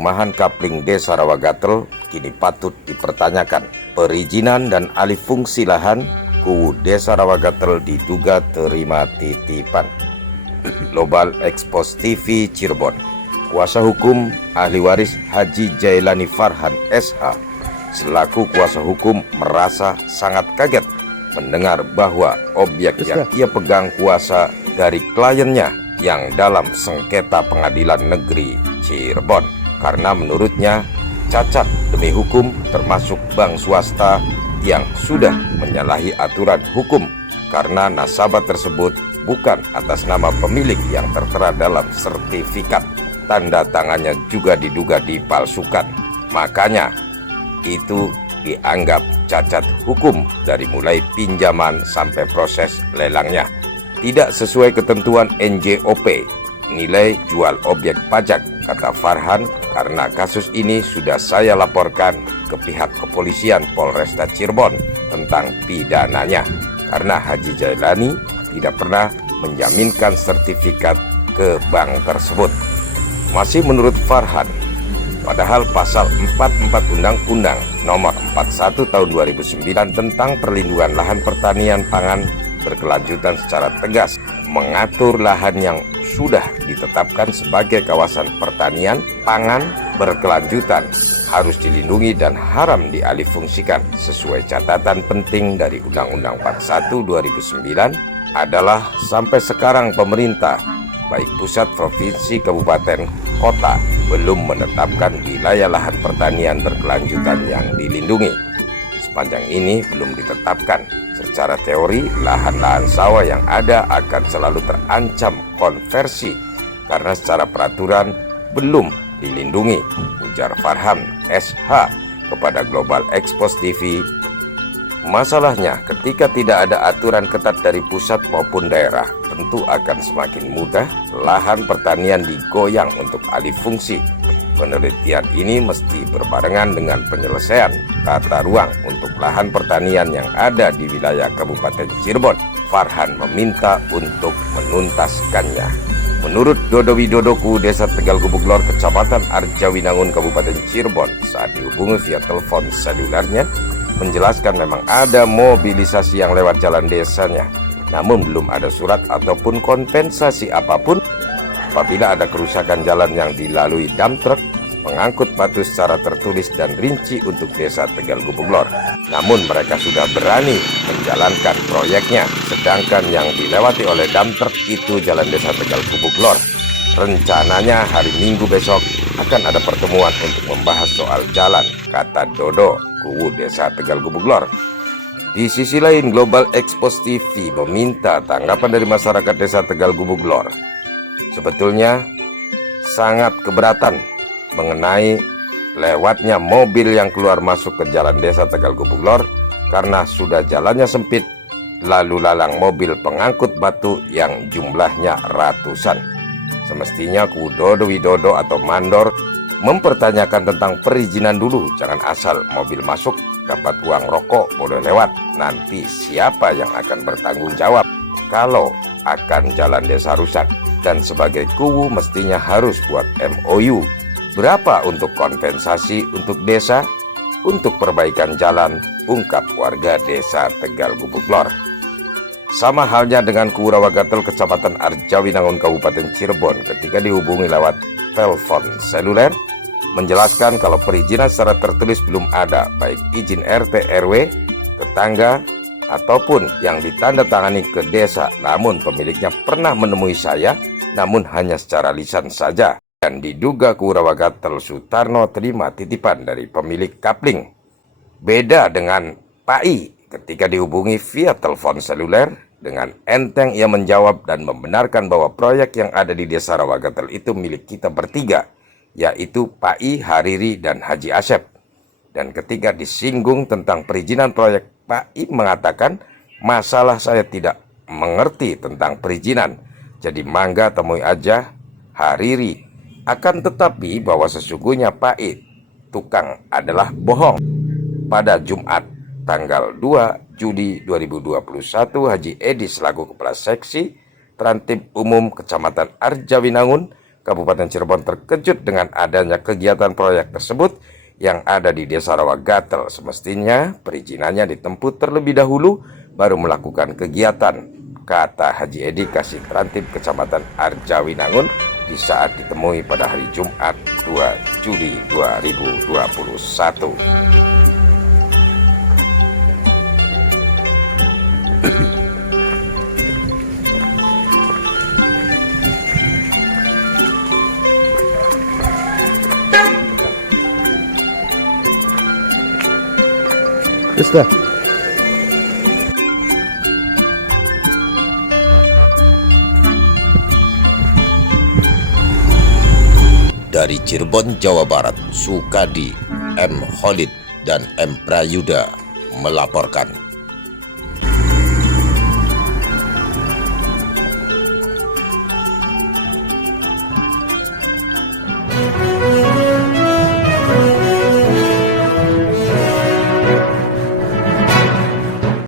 Perumahan Kapling Desa Rawagatel kini patut dipertanyakan. Perizinan dan alih fungsi lahan Kuwu Desa Rawagatel diduga terima titipan. Global Expose TV Cirebon. Kuasa hukum ahli waris Haji Jailani Farhan SH selaku kuasa hukum merasa sangat kaget mendengar bahwa objek yang ia pegang kuasa dari kliennya yang dalam sengketa pengadilan negeri Cirebon, karena menurutnya cacat demi hukum termasuk bank swasta yang sudah menyalahi aturan hukum karena nasabah tersebut bukan atas nama pemilik yang tertera dalam sertifikat. Tanda tangannya juga diduga dipalsukan. Makanya itu dianggap cacat hukum dari mulai pinjaman sampai proses lelangnya. Tidak sesuai ketentuan NJOP, nilai jual objek pajak, kata Farhan, karena kasus ini sudah saya laporkan ke pihak kepolisian Polresta Cirebon tentang pidananya, karena Haji Jailani tidak pernah menjaminkan sertifikat ke bank tersebut. Masih menurut Farhan, padahal pasal 44 Undang-Undang Nomor 41 Tahun 2009 tentang perlindungan lahan pertanian pangan berkelanjutan secara tegas mengatur lahan yang sudah ditetapkan sebagai kawasan pertanian pangan berkelanjutan harus dilindungi dan haram dialihfungsikan. Sesuai catatan penting dari Undang-Undang 41 2009 adalah sampai sekarang pemerintah baik pusat, provinsi, kabupaten, kota belum menetapkan wilayah lahan pertanian berkelanjutan yang dilindungi. Sepanjang ini belum ditetapkan. Secara teori, lahan-lahan sawah yang ada akan selalu terancam konversi karena secara peraturan belum dilindungi, ujar Farhan SH kepada Global Expose TV. Masalahnya, ketika tidak ada aturan ketat dari pusat maupun daerah, tentu akan semakin mudah lahan pertanian digoyang untuk alih fungsi. Penelitian ini mesti berbarengan dengan penyelesaian tata ruang untuk lahan pertanian yang ada di wilayah Kabupaten Cirebon. Farhan meminta untuk menuntaskannya. Menurut Dodo Widodo Kuwu Desa Tegal Gubuglor, Kecamatan Arjawinangun, Kabupaten Cirebon, saat dihubungi via telepon selulernya, menjelaskan memang ada mobilisasi yang lewat jalan desanya, namun belum ada surat ataupun kompensasi apapun apabila ada kerusakan jalan yang dilalui dump truck pengangkut batu secara tertulis dan rinci untuk Desa Tegal Gubuglor. Namun mereka sudah berani menjalankan proyeknya, sedangkan yang dilewati oleh dump truck itu jalan Desa Tegal Gubuglor. Rencananya hari Minggu besok akan ada pertemuan untuk membahas soal jalan, kata Dodo Kuwu Desa Tegal Gubuglor. Di sisi lain, Global Expose TV meminta tanggapan dari masyarakat Desa Tegal Gubuglor. Sebetulnya sangat keberatan mengenai lewatnya mobil yang keluar masuk ke jalan Desa Tegal Gubuglor karena sudah jalannya sempit, lalu lalang mobil pengangkut batu yang jumlahnya ratusan. Semestinya Kuwu Dodo Widodo atau Mandor mempertanyakan tentang perizinan dulu, jangan asal mobil masuk dapat uang rokok boleh lewat. Nanti siapa yang akan bertanggung jawab kalau akan jalan desa rusak? Dan sebagai Kuwu mestinya harus buat MOU. Berapa untuk kompensasi untuk desa untuk perbaikan jalan, ungkap warga Desa Tegal Gubuglor. Sama halnya dengan Kuwu Rawagatel Kecamatan Arjawinangun Kabupaten Cirebon ketika dihubungi lewat telepon seluler, menjelaskan kalau perizinan secara tertulis belum ada, baik izin RT RW, tetangga, ataupun yang ditandatangani ke desa, namun pemiliknya pernah menemui saya, namun hanya secara lisan saja. Dan diduga Kuwu Rawagatel Sutarno terima titipan dari pemilik Kapling. Beda dengan Pak I ketika dihubungi via telepon seluler, dengan enteng ia menjawab dan membenarkan bahwa proyek yang ada di Desa Rawagatel itu milik kita bertiga, yaitu Pak I, Hariri, dan Haji Asep. Dan ketika disinggung tentang perizinan proyek, Pak I mengatakan, masalah saya tidak mengerti tentang perizinan, jadi mangga temui aja Hariri. Akan tetapi bahwa sesungguhnya Pak I tukang adalah bohong. Pada Jumat tanggal 2 Juli 2021, Haji Edi selaku Kepala Seksi Terantib Umum Kecamatan Arjawinangun Kabupaten Cirebon terkejut dengan adanya kegiatan proyek tersebut yang ada di Desa Rawagatel. Semestinya perizinannya ditempuh terlebih dahulu baru melakukan kegiatan, kata Haji Edi Kasih Trantib Kecamatan Arjawinangun di saat ditemui pada hari Jumat 2 Juli 2021. Sudah. Dari Cirebon, Jawa Barat, Sukadi, M. Khalid, dan M. Prayuda melaporkan.